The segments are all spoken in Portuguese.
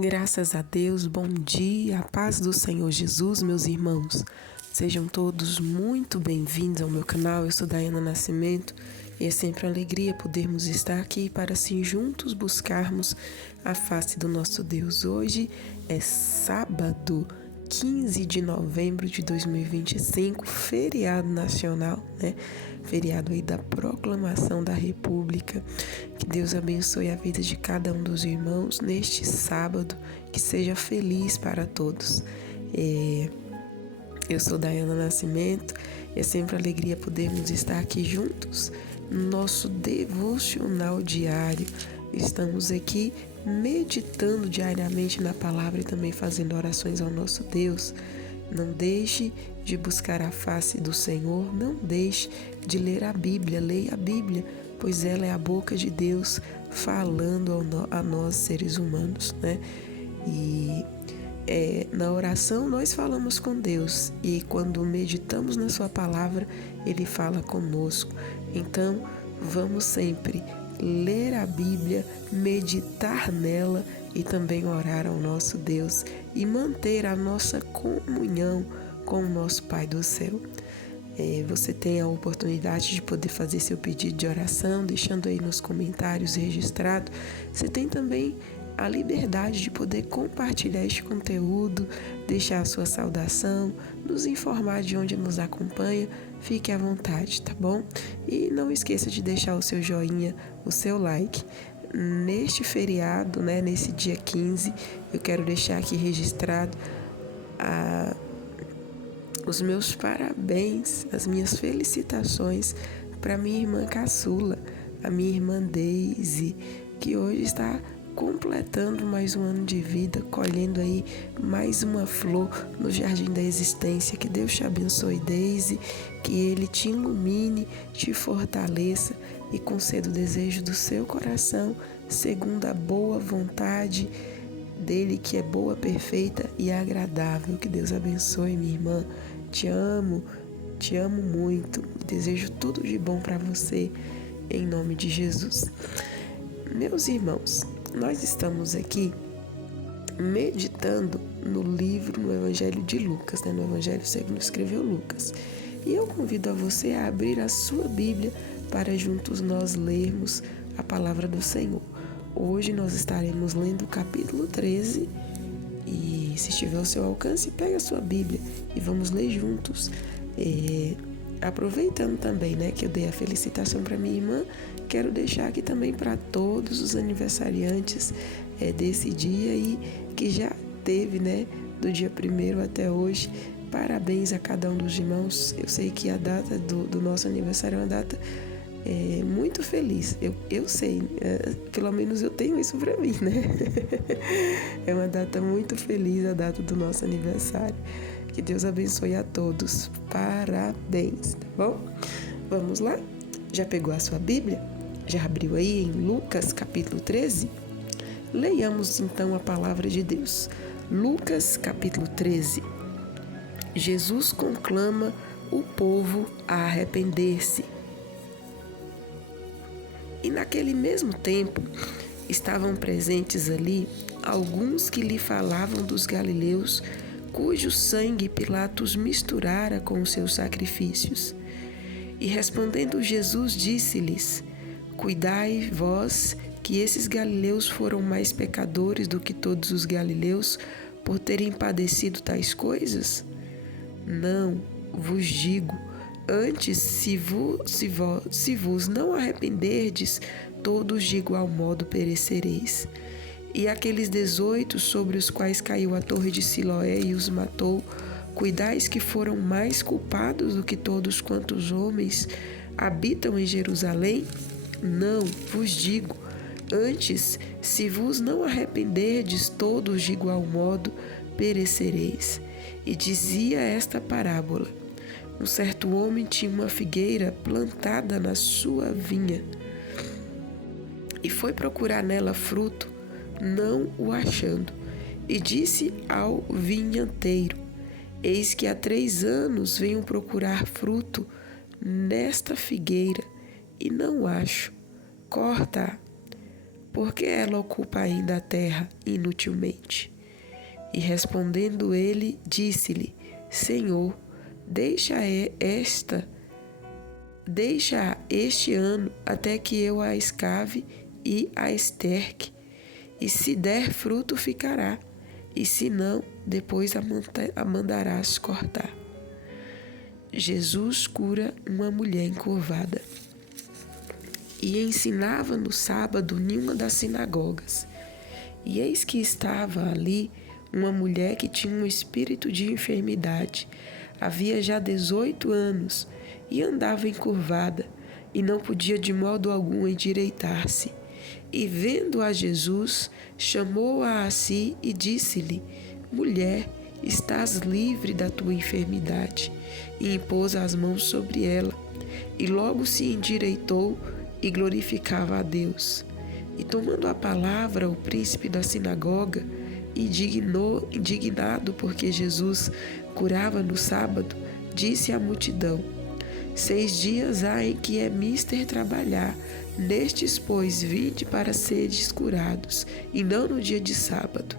Graças a Deus, bom dia, a paz do Senhor Jesus, meus irmãos. Sejam todos muito bem-vindos ao meu canal. Eu sou Daiana Nascimento e é sempre uma alegria podermos estar aqui para assim juntos buscarmos a face do nosso Deus. Hoje é sábado, 15 de novembro de 2025, feriado nacional, né? Feriado aí da proclamação da República. Que Deus abençoe a vida de cada um dos irmãos neste sábado, que seja feliz para todos. Eu sou Daiana Nascimento e é sempre uma alegria podermos estar aqui juntos no nosso devocional diário. Estamos aqui meditando diariamente na palavra e também fazendo orações ao nosso Deus. Não deixe de buscar a face do Senhor, não deixe de ler a Bíblia, leia a Bíblia, pois ela é a boca de Deus falando a nós seres humanos, né? E na oração nós falamos com Deus e quando meditamos na sua palavra, Ele fala conosco. Então, vamos sempre ler a Bíblia, meditar nela e também orar ao nosso Deus e manter a nossa comunhão com o nosso Pai do céu. Você tem a oportunidade de poder fazer seu pedido de oração, deixando aí nos comentários registrado. Você tem também a liberdade de poder compartilhar este conteúdo, deixar a sua saudação, nos informar de onde nos acompanha. Fique à vontade, tá bom? E não esqueça de deixar o seu joinha, o seu like. Neste feriado, né, nesse dia 15, eu quero deixar aqui registrado os meus parabéns, as minhas felicitações para minha irmã caçula, a minha irmã Deise, que hoje está completando mais um ano de vida, colhendo aí mais uma flor no jardim da existência. Que Deus te abençoe, Deise, que Ele te ilumine, te fortaleça e conceda o desejo do seu coração, segundo a boa vontade dele, que é boa, perfeita e agradável. Que Deus abençoe, minha irmã. Te amo muito. Desejo tudo de bom para você, em nome de Jesus. Meus irmãos, nós estamos aqui meditando no Evangelho de Lucas, né? No Evangelho segundo escreveu Lucas. E eu convido a você a abrir a sua Bíblia para juntos nós lermos a palavra do Senhor. Hoje nós estaremos lendo o capítulo 13 e, se estiver ao seu alcance, pega a sua Bíblia e vamos ler juntos. Aproveitando também, né, que eu dei a felicitação para minha irmã, quero deixar aqui também para todos os aniversariantes desse dia e que já teve, né, do dia 1º até hoje. Parabéns a cada um dos irmãos. Eu sei que a data do nosso aniversário é uma data muito feliz. Eu sei, pelo menos eu tenho isso para mim, né? É uma data muito feliz, a data do nosso aniversário. Que Deus abençoe a todos. Parabéns, tá bom? Vamos lá? Já pegou a sua Bíblia? Já abriu aí em Lucas capítulo 13? Leiamos então a palavra de Deus. Lucas capítulo 13. Jesus conclama o povo a arrepender-se. E naquele mesmo tempo estavam presentes ali alguns que lhe falavam dos galileus, cujo sangue Pilatos misturara com os seus sacrifícios. E respondendo Jesus disse-lhes: Cuidai vós que esses galileus foram mais pecadores do que todos os galileus por terem padecido tais coisas? Não, vos digo, antes, se vos não arrependerdes, todos de igual modo perecereis. E aqueles 18 sobre os quais caiu a torre de Siloé e os matou, cuidais que foram mais culpados do que todos quantos homens habitam em Jerusalém? Não, vos digo, antes, se vos não arrependerdes, todos de igual modo perecereis. E dizia esta parábola: Um certo homem tinha uma figueira plantada na sua vinha e foi procurar nela fruto, não o achando. E disse ao vinhateiro: Eis que há 3 anos venho procurar fruto nesta figueira e não acho. Corta-a, por que ela ocupa ainda a terra inutilmente? E respondendo ele, disse-lhe: Senhor, deixa este ano até que eu a escave e a esterque, e se der fruto ficará, e se não, depois a mandarás cortar. Jesus cura uma mulher encurvada. E ensinava no sábado em uma das sinagogas. E eis que estava ali uma mulher que tinha um espírito de enfermidade. Havia já 18 anos e andava encurvada e não podia de modo algum endireitar-se. E vendo a Jesus, chamou-a a si e disse-lhe: Mulher, estás livre da tua enfermidade. E impôs as mãos sobre ela, e logo se endireitou e glorificava a Deus. E tomando a palavra, o príncipe da sinagoga, indignado porque Jesus curava no sábado, disse à multidão: 6 dias há em que é mister trabalhar, nestes, pois, vinde para seres curados, e não no dia de sábado.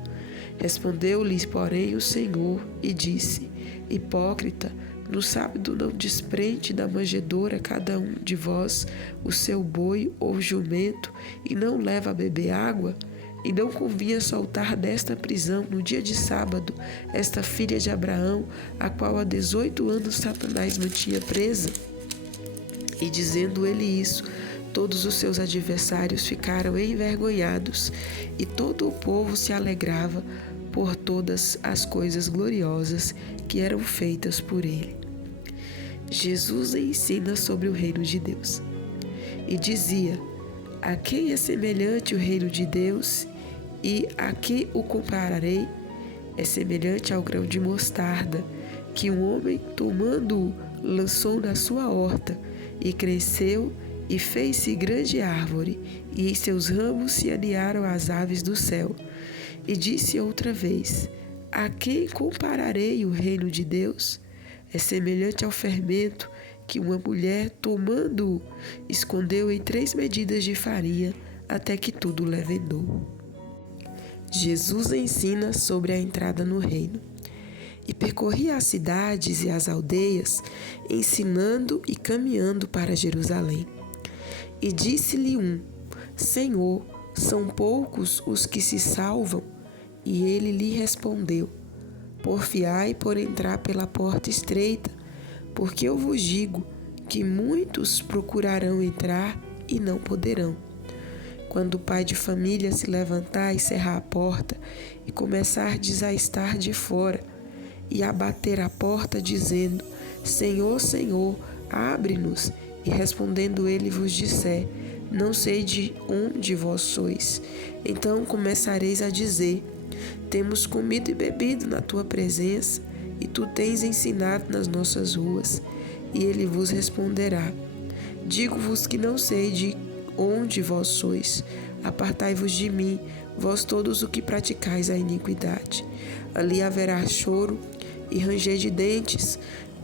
Respondeu-lhes, porém, o Senhor e disse: Hipócrita, no sábado não desprende da manjedoura cada um de vós o seu boi ou jumento, e não leva a beber água? E não convinha soltar desta prisão no dia de sábado esta filha de Abraão, a qual há 18 anos Satanás mantinha presa? E dizendo ele isso, todos os seus adversários ficaram envergonhados, e todo o povo se alegrava por todas as coisas gloriosas que eram feitas por ele. Jesus ensina sobre o reino de Deus. E dizia: A quem é semelhante o reino de Deus, e a que o compararei? É semelhante ao grão de mostarda, que um homem, tomando-o, lançou na sua horta, e cresceu, e fez-se grande árvore, e em seus ramos se aninharam as aves do céu. E disse outra vez: A quem compararei o reino de Deus? É semelhante ao fermento que uma mulher, tomando-o, escondeu em 3 medidas de farinha, até que tudo levedou. Jesus ensina sobre a entrada no reino. E percorria as cidades e as aldeias, ensinando e caminhando para Jerusalém. E disse-lhe um: Senhor, são poucos os que se salvam? E ele lhe respondeu: Porfiai por entrar pela porta estreita, porque eu vos digo que muitos procurarão entrar e não poderão. Quando o pai de família se levantar e cerrar a porta, e começardes a estar de fora, e a bater a porta, dizendo: Senhor, Senhor, abre-nos, e respondendo ele vos disser: Não sei de onde vós sois, então começareis a dizer: Temos comido e bebido na tua presença, e tu tens ensinado nas nossas ruas. E ele vos responderá: Digo-vos que não sei de onde vós sois. Apartai-vos de mim, vós todos o que praticais a iniquidade. Ali haverá choro e ranger de dentes,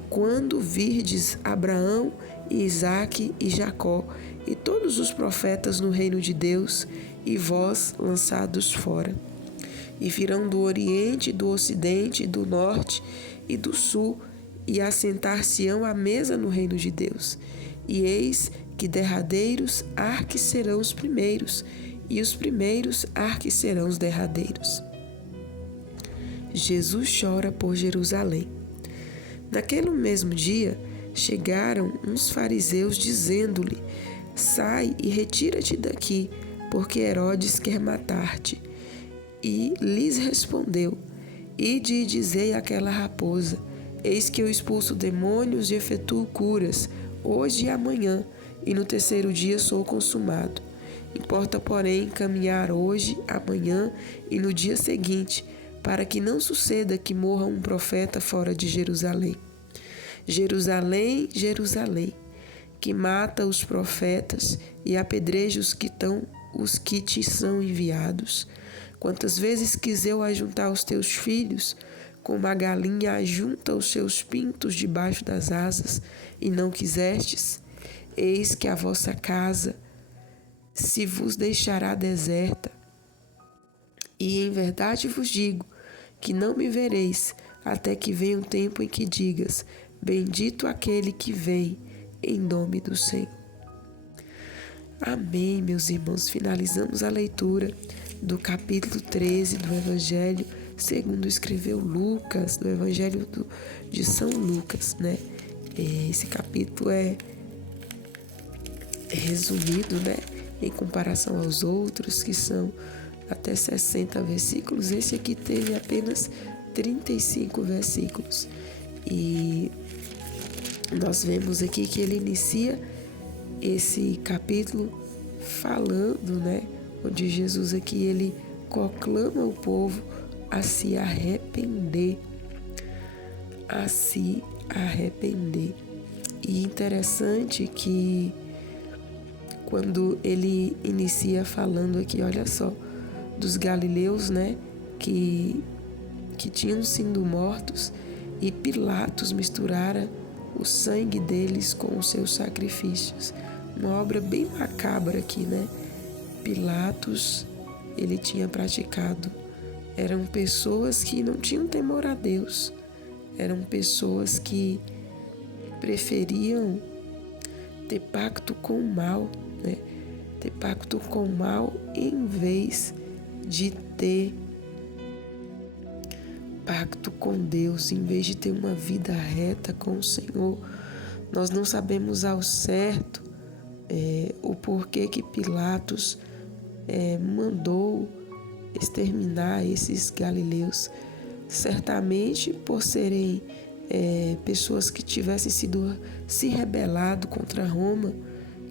quando virdes Abraão e Isaque e Jacó e todos os profetas no reino de Deus, e vós lançados fora. E virão do Oriente, do Ocidente, do Norte e do Sul, e assentar-se-ão à mesa no reino de Deus. E eis que derradeiros arques serão os primeiros, e os primeiros arques serão os derradeiros. Jesus chora por Jerusalém. Naquele mesmo dia, chegaram uns fariseus dizendo-lhe: Sai e retira-te daqui, porque Herodes quer matar-te. E lhes respondeu: Ide e dizei àquela raposa: Eis que eu expulso demônios e efetuo curas, hoje e amanhã, e no terceiro dia sou consumado. Importa, porém, caminhar hoje, amanhã e no dia seguinte, para que não suceda que morra um profeta fora de Jerusalém. Jerusalém, Jerusalém, que mata os profetas e apedreja os que te são enviados. Quantas vezes quis eu ajuntar os teus filhos, como a galinha ajunta os seus pintos debaixo das asas, e não quisestes? Eis que a vossa casa se vos deixará deserta. E em verdade vos digo que não me vereis até que venha um tempo em que digas: bendito aquele que vem em nome do Senhor. Amém, meus irmãos. Finalizamos a leitura do capítulo 13 do Evangelho segundo escreveu Lucas, do Evangelho de São Lucas, né? Esse capítulo é resumido, né? Em comparação aos outros, que são até 60 versículos. Esse aqui teve apenas 35 versículos. E nós vemos aqui que ele inicia esse capítulo falando, né? Onde Jesus aqui ele conclama o povo a se arrepender. A se arrepender. E interessante que quando ele inicia falando aqui, olha só, dos galileus, né? Que tinham sido mortos, e Pilatos misturara o sangue deles com os seus sacrifícios. Uma obra bem macabra aqui, né? Pilatos, ele tinha praticado. Eram pessoas que não tinham temor a Deus. Eram pessoas que preferiam ter pacto com o mal, né? Ter pacto com o mal em vez de ter pacto com Deus, em vez de ter uma vida reta com o Senhor. Nós não sabemos ao certo o porquê que Pilatos mandou exterminar esses galileus. Certamente por serem pessoas que tivessem se rebelado contra Roma,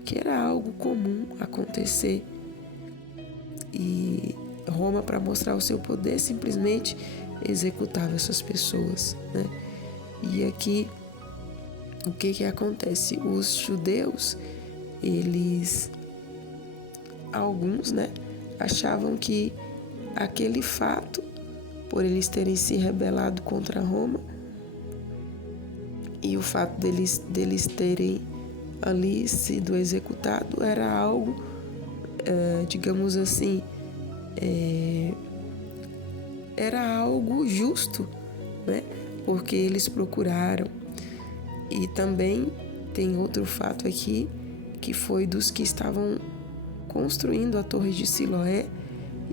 que era algo comum acontecer. E Roma, para mostrar o seu poder, simplesmente executava essas pessoas, né? E aqui, o que acontece? Os judeus, alguns, né, achavam que aquele fato, por eles terem se rebelado contra Roma, e o fato deles terem ali sido executado, era algo, digamos assim, era algo justo, né? Porque eles procuraram. E também tem outro fato aqui, que foi dos que estavam construindo a Torre de Siloé,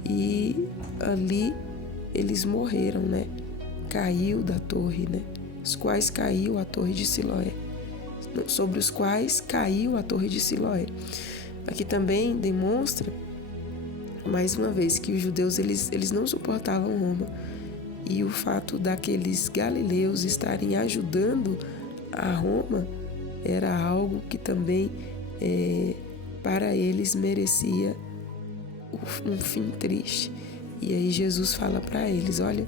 e ali eles morreram, né? Caiu da torre, né? Os quais caiu a Torre de Siloé. Sobre os quais caiu a Torre de Siloé. Aqui também demonstra, mais uma vez, que os judeus eles não suportavam Roma. E o fato daqueles galileus estarem ajudando a Roma era algo que também para eles merecia um fim triste. E aí Jesus fala para eles: olha,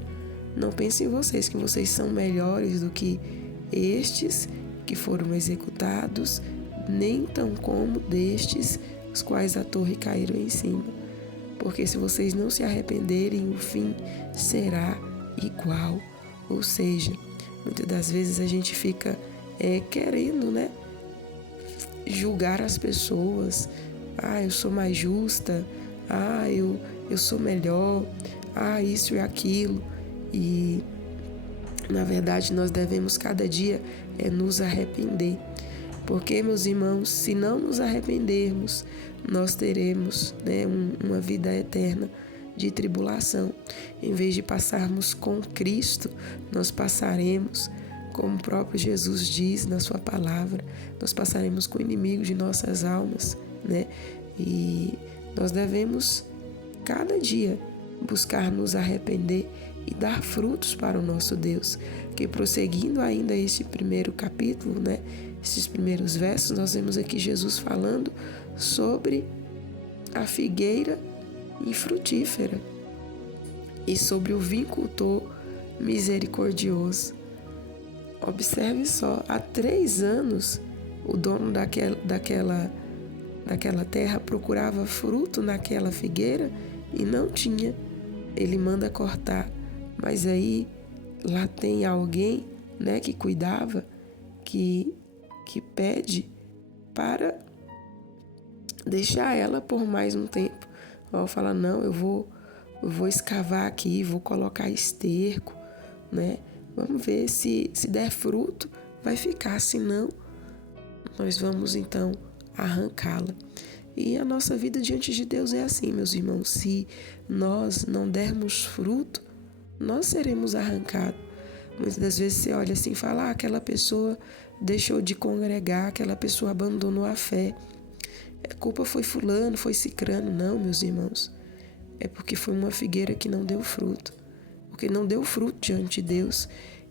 não pensem em vocês que vocês são melhores do que estes que foram executados, nem tão como destes os quais a torre caíram em cima. Porque se vocês não se arrependerem, o fim será igual. Ou seja, muitas das vezes a gente fica querendo, né, julgar as pessoas. Eu sou mais justa. Eu sou melhor. Isso e aquilo. E, na verdade, nós devemos cada dia nos arrepender. Porque, meus irmãos, se não nos arrependermos, nós teremos, né, uma vida eterna de tribulação. Em vez de passarmos com Cristo, nós passaremos, como o próprio Jesus diz na sua palavra, nós passaremos com o inimigo de nossas almas, né? E nós devemos, cada dia, buscar nos arrepender e dar frutos para o nosso Deus. Que, prosseguindo ainda esse primeiro capítulo, né, esses primeiros versos, nós vemos aqui Jesus falando sobre a figueira infrutífera e sobre o vincultor misericordioso. Observe só, há 3 anos o dono daquela terra procurava fruto naquela figueira e não tinha. Ele manda cortar, mas aí lá tem alguém, né, que cuidava, que pede para deixar ela por mais um tempo. Ó, fala, não, eu vou escavar aqui, vou colocar esterco, né? Vamos ver se der fruto, vai ficar, se não, nós vamos então arrancá-la. E a nossa vida diante de Deus é assim, meus irmãos, se nós não dermos fruto, nós seremos arrancados. Muitas das vezes você olha assim e fala, aquela pessoa deixou de congregar, aquela pessoa abandonou a fé. A culpa foi fulano, foi cicrano. Não, meus irmãos, é porque foi uma figueira que não deu fruto. Porque não deu fruto diante de Deus.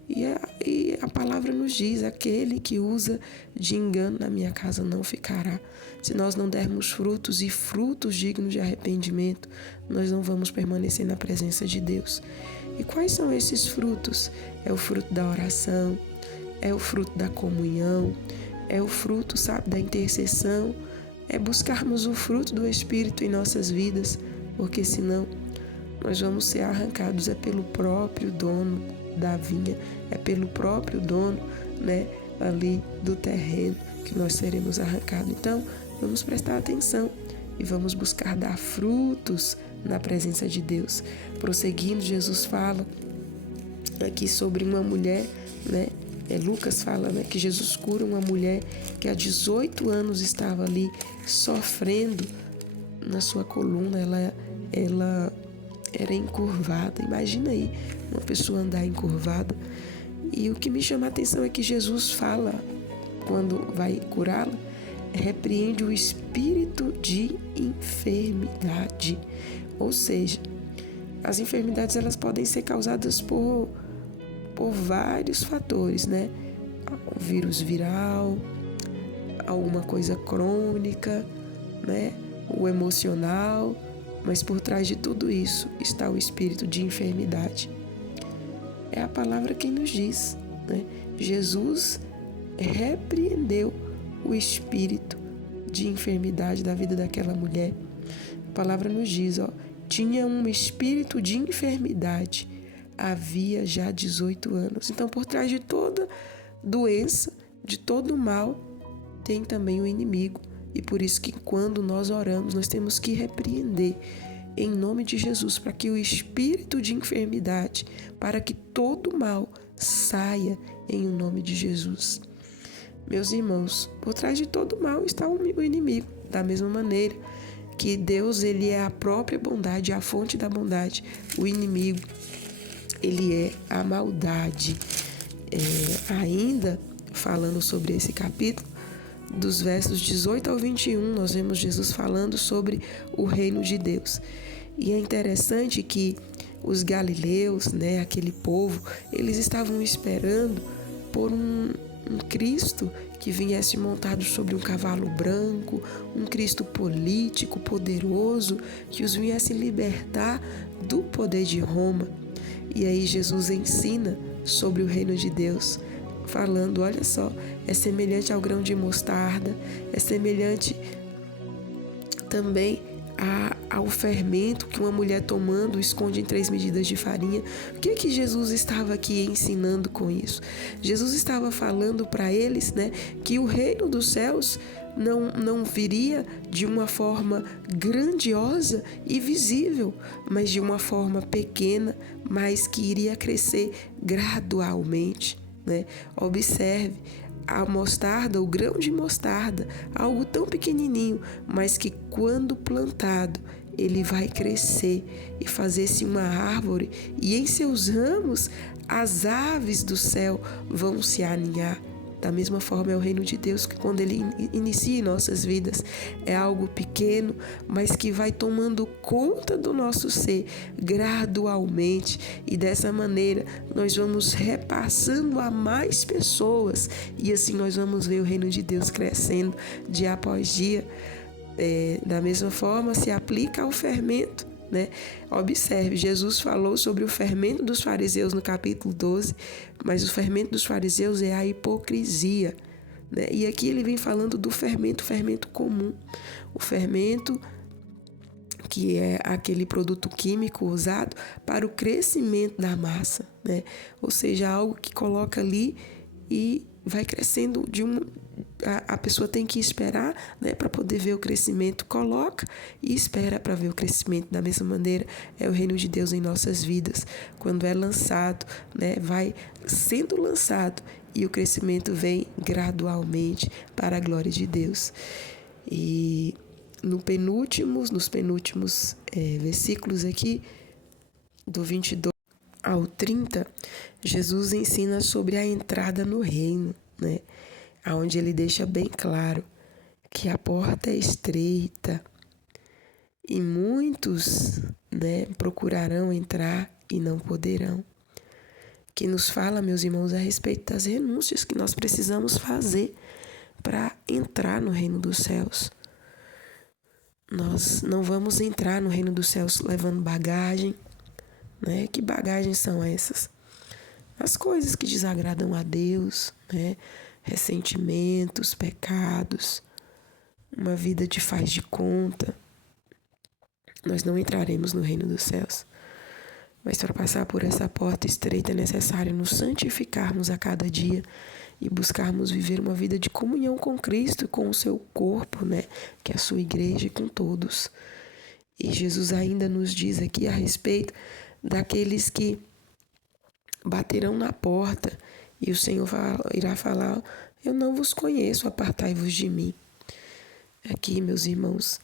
E a palavra nos diz, aquele que usa de engano na minha casa não ficará. Se nós não dermos frutos e frutos dignos de arrependimento, nós não vamos permanecer na presença de Deus. E quais são esses frutos? É o fruto da oração, é o fruto da comunhão, é o fruto, sabe, da intercessão, é buscarmos o fruto do Espírito em nossas vidas, porque senão nós vamos ser arrancados, é pelo próprio dono da vinha, é pelo próprio dono, né, ali do terreno que nós seremos arrancados. Então, vamos prestar atenção e vamos buscar dar frutos na presença de Deus. Prosseguindo, Jesus fala aqui sobre uma mulher, né, Lucas fala, né, que Jesus cura uma mulher que há 18 anos estava ali sofrendo na sua coluna, ela era encurvada. Imagina aí uma pessoa andar encurvada. E o que me chama a atenção é que Jesus fala, quando vai curá-la, repreende o espírito de enfermidade. Ou seja, as enfermidades elas podem ser causadas por vários fatores, né? O vírus viral, alguma coisa crônica, né? O emocional, mas por trás de tudo isso está o espírito de enfermidade. É a palavra quem nos diz, né? Jesus repreendeu o espírito de enfermidade da vida daquela mulher. A palavra nos diz, tinha um espírito de enfermidade, havia já 18 anos. Então, por trás de toda doença, de todo mal, tem também o inimigo. E por isso que quando nós oramos, nós temos que repreender em nome de Jesus, para que o espírito de enfermidade, para que todo mal saia em nome de Jesus. Meus irmãos, por trás de todo mal está o inimigo. Da mesma maneira que Deus, ele é a própria bondade, a fonte da bondade. O inimigo, ele é a maldade. Ainda falando sobre esse capítulo, dos versos 18 ao 21, nós vemos Jesus falando sobre o reino de Deus. E é interessante que os galileus, né, aquele povo, eles estavam esperando por um Cristo que viesse montado sobre um cavalo branco, um Cristo político, poderoso, que os viesse libertar do poder de Roma. E aí Jesus ensina sobre o reino de Deus, falando, olha só, é semelhante ao grão de mostarda, é semelhante também ao fermento que uma mulher tomando esconde em 3 medidas de farinha. O que Jesus estava aqui ensinando com isso? Jesus estava falando para eles, né, que o reino dos céus não viria de uma forma grandiosa e visível, mas de uma forma pequena, mas que iria crescer gradualmente, né? Observe a mostarda, o grão de mostarda, algo tão pequenininho, mas que quando plantado, ele vai crescer e fazer-se uma árvore, e em seus ramos as aves do céu vão se aninhar. Da mesma forma é o reino de Deus, que quando ele inicia em nossas vidas, é algo pequeno, mas que vai tomando conta do nosso ser gradualmente, e dessa maneira nós vamos repassando a mais pessoas, e assim nós vamos ver o reino de Deus crescendo dia após dia. Da mesma forma se aplica ao fermento, né? Observe, Jesus falou sobre o fermento dos fariseus no capítulo 12, mas o fermento dos fariseus é a hipocrisia, né? E aqui ele vem falando do fermento comum, o fermento que é aquele produto químico usado para o crescimento da massa, né? Ou seja, algo que coloca ali e vai crescendo a pessoa tem que esperar, né, para poder ver o crescimento, coloca e espera para ver o crescimento. Da mesma maneira, é o reino de Deus em nossas vidas. Quando é lançado, né, vai sendo lançado e o crescimento vem gradualmente para a glória de Deus. E nos penúltimos versículos aqui, do 22 ao 30, Jesus ensina sobre a entrada no reino, né? Onde ele deixa bem claro que a porta é estreita e muitos, né, procurarão entrar e não poderão. Que nos fala, meus irmãos, a respeito das renúncias que nós precisamos fazer para entrar no reino dos céus. Nós não vamos entrar no reino dos céus levando bagagem, né? Que bagagens são essas? As coisas que desagradam a Deus, né? Ressentimentos, pecados, uma vida de faz de conta. Nós não entraremos no reino dos céus. Mas para passar por essa porta estreita é necessário nos santificarmos a cada dia e buscarmos viver uma vida de comunhão com Cristo e com o seu corpo, né? Que é a sua igreja, e com todos. E Jesus ainda nos diz aqui a respeito daqueles que baterão na porta e o Senhor irá falar: eu não vos conheço, apartai-vos de mim. Aqui, meus irmãos,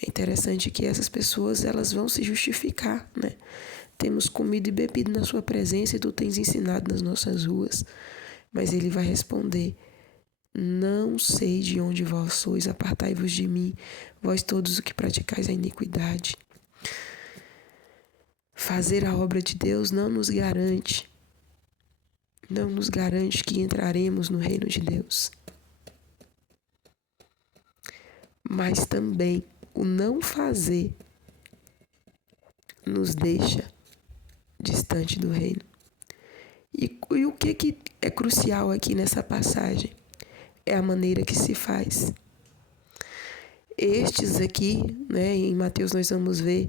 é interessante que essas pessoas elas vão se justificar, né? Temos comido e bebido na sua presença e tu tens ensinado nas nossas ruas. Mas ele vai responder: não sei de onde vós sois, apartai-vos de mim, vós todos o que praticais a iniquidade. Fazer a obra de Deus não nos garante que entraremos no reino de Deus. Mas também o não fazer nos deixa distante do reino. E o que é crucial aqui nessa passagem? É a maneira que se faz. Estes aqui, né, em Mateus nós vamos ver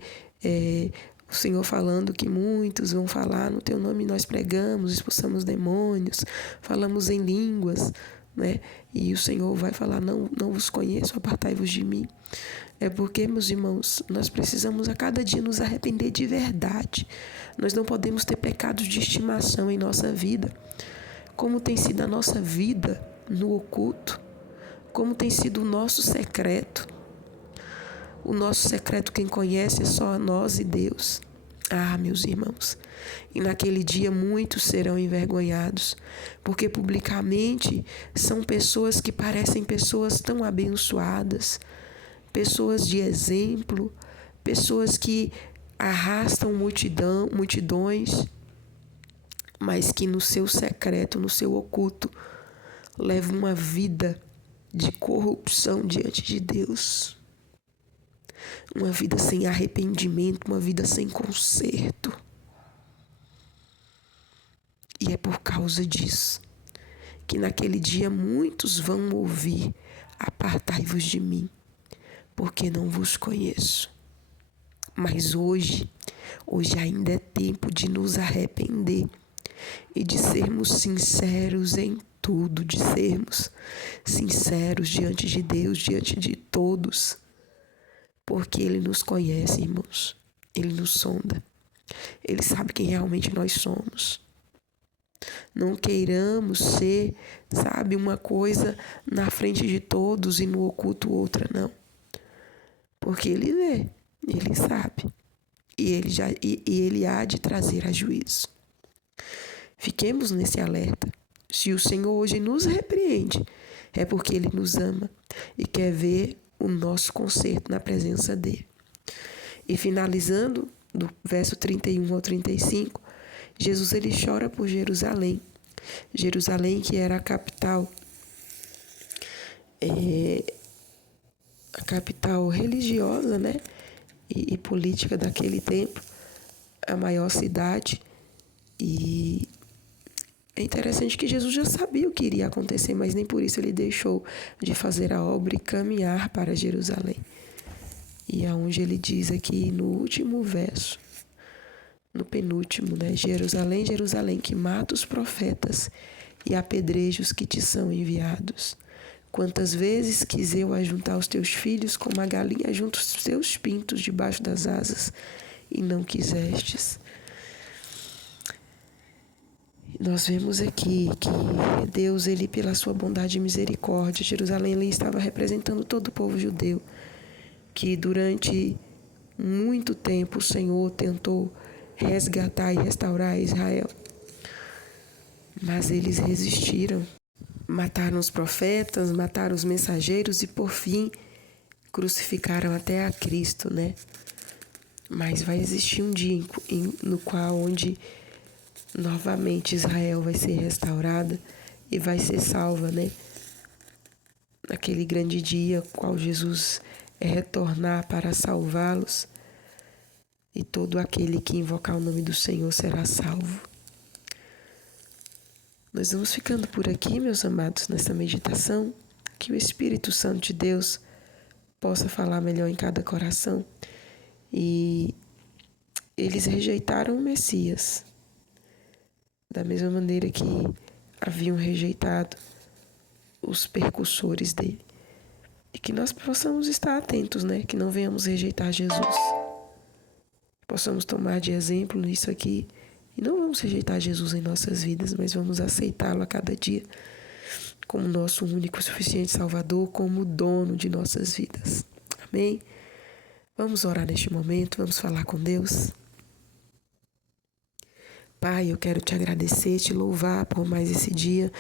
o Senhor falando que muitos vão falar: no teu nome nós pregamos, expulsamos demônios, falamos em línguas, né? E o Senhor vai falar: não vos conheço, apartai-vos de mim. É porque, meus irmãos, nós precisamos a cada dia nos arrepender de verdade. Nós não podemos ter pecados de estimação em nossa vida. Como tem sido a nossa vida no oculto, como tem sido o nosso secreto. O nosso secreto quem conhece é só nós e Deus. Ah, meus irmãos, e naquele dia muitos serão envergonhados, porque publicamente são pessoas que parecem pessoas tão abençoadas, pessoas de exemplo, pessoas que arrastam multidões, mas que no seu secreto, no seu oculto, levam uma vida de corrupção diante de Deus. Uma vida sem arrependimento, uma vida sem conserto. E é por causa disso que naquele dia muitos vão ouvir: apartai-vos de mim, porque não vos conheço. Mas hoje ainda é tempo de nos arrepender e de sermos sinceros em tudo, de sermos sinceros diante de Deus, diante de todos. Porque Ele nos conhece, irmãos. Ele nos sonda. Ele sabe quem realmente nós somos. Não queiramos ser, uma coisa na frente de todos e no oculto outra, não. Porque Ele vê, Ele sabe. E Ele há de trazer a juízo. Fiquemos nesse alerta. Se o Senhor hoje nos repreende, é porque Ele nos ama e quer ver o nosso conserto na presença dele. E finalizando, do verso 31 ao 35, Jesus ele chora por Jerusalém. Jerusalém, que era a capital religiosa, né, e política daquele tempo, a maior cidade. E é interessante que Jesus já sabia o que iria acontecer, mas nem por isso ele deixou de fazer a obra e caminhar para Jerusalém. E aonde ele diz aqui no último verso, no penúltimo, né? Jerusalém, Jerusalém, que mata os profetas e apedreja os que te são enviados. Quantas vezes quis eu ajuntar os teus filhos como a galinha junta os seus pintos debaixo das asas, e não quisestes. Nós vemos aqui que Deus, ele pela sua bondade e misericórdia, Jerusalém ali estava representando todo o povo judeu, que durante muito tempo o Senhor tentou resgatar e restaurar Israel, mas eles resistiram. Mataram os profetas, mataram os mensageiros e, por fim, crucificaram até a Cristo, né? Mas vai existir um dia no qual onde novamente Israel vai ser restaurada e vai ser salva, né? Naquele grande dia, qual Jesus retornar para salvá-los, e todo aquele que invocar o nome do Senhor será salvo. Nós vamos ficando por aqui, meus amados, nessa meditação, que o Espírito Santo de Deus possa falar melhor em cada coração. E eles rejeitaram o Messias, da mesma maneira que haviam rejeitado os percussores dele. E que nós possamos estar atentos, né? Que não venhamos rejeitar Jesus. Possamos tomar de exemplo nisso aqui. E não vamos rejeitar Jesus em nossas vidas, mas vamos aceitá-lo a cada dia como nosso único e suficiente Salvador, como dono de nossas vidas. Amém? Vamos orar neste momento, vamos falar com Deus. Pai, eu quero te agradecer, te louvar por mais esse dia,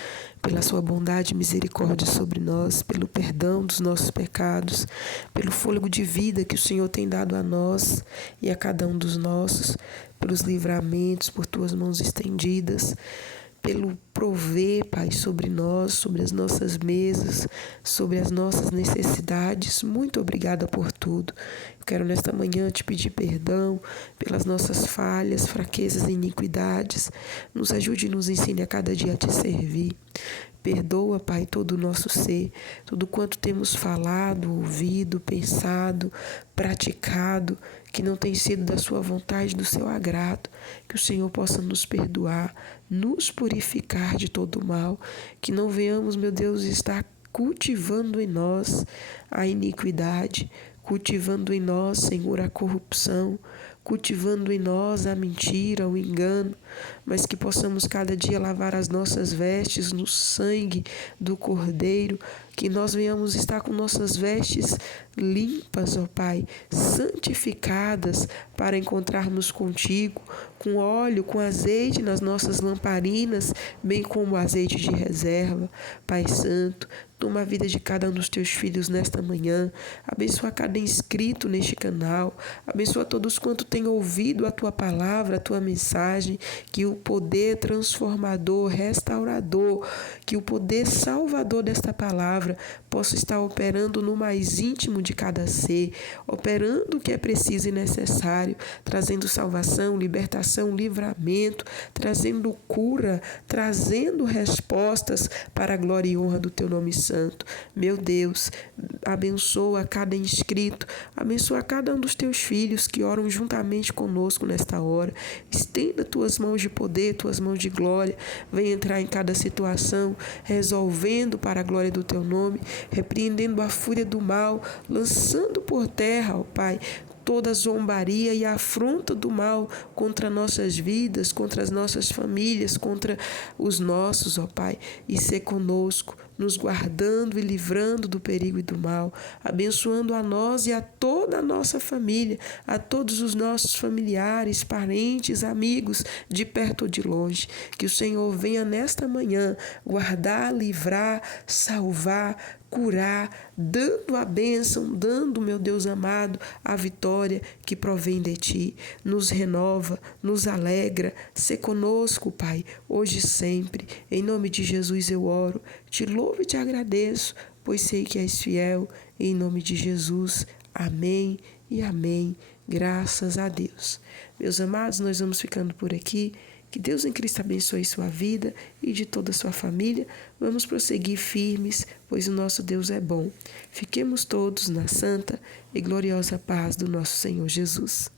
pela sua bondade e misericórdia sobre nós, pelo perdão dos nossos pecados, pelo fôlego de vida que o Senhor tem dado a nós e a cada um dos nossos, pelos livramentos, por tuas mãos estendidas, pelo prover, Pai, sobre nós, sobre as nossas mesas, sobre as nossas necessidades. Muito obrigada por tudo. Eu quero nesta manhã te pedir perdão pelas nossas falhas, fraquezas e iniquidades. Nos ajude e nos ensine a cada dia a te servir. Perdoa, Pai, todo o nosso ser, tudo quanto temos falado, ouvido, pensado, praticado, que não tem sido da sua vontade, do seu agrado. Que o Senhor possa nos perdoar, nos purificar de todo mal, que não venhamos, meu Deus, estar cultivando em nós a iniquidade, cultivando em nós, Senhor, a corrupção, cultivando em nós a mentira, o engano, mas que possamos cada dia lavar as nossas vestes no sangue do Cordeiro, que nós venhamos estar com nossas vestes limpas, ó Pai, santificadas para encontrarmos contigo, com óleo, com azeite nas nossas lamparinas, bem como azeite de reserva. Pai Santo, toma a vida de cada um dos teus filhos nesta manhã, abençoa cada inscrito neste canal, abençoa todos quanto têm ouvido a tua palavra, a tua mensagem, que o poder transformador, restaurador, que o poder salvador desta palavra possa estar operando no mais íntimo de cada ser, operando o que é preciso e necessário, trazendo salvação, libertação, livramento, trazendo cura, trazendo respostas para a glória e honra do teu nome santo. Meu Deus, abençoa cada inscrito, abençoa cada um dos teus filhos que oram juntamente conosco nesta hora. Estenda tuas mãos de poder, tuas mãos de glória. Vem entrar em cada situação, resolvendo para a glória do teu nome, repreendendo a fúria do mal, lançando por terra, ó Pai, toda a zombaria e a afronta do mal contra nossas vidas, contra as nossas famílias, contra os nossos, ó Pai, e ser conosco, nos guardando e livrando do perigo e do mal, abençoando a nós e a toda a nossa família, a todos os nossos familiares, parentes, amigos, de perto ou de longe. Que o Senhor venha nesta manhã guardar, livrar, salvar, curar, dando a bênção, dando, meu Deus amado, a vitória que provém de Ti. Nos renova, nos alegra, sê conosco, Pai, hoje e sempre. Em nome de Jesus eu oro, te louvo e te agradeço, pois sei que és fiel. Em nome de Jesus, amém e amém. Graças a Deus. Meus amados, nós vamos ficando por aqui. Que Deus em Cristo abençoe sua vida e de toda a sua família. Vamos prosseguir firmes, pois o nosso Deus é bom. Fiquemos todos na santa e gloriosa paz do nosso Senhor Jesus.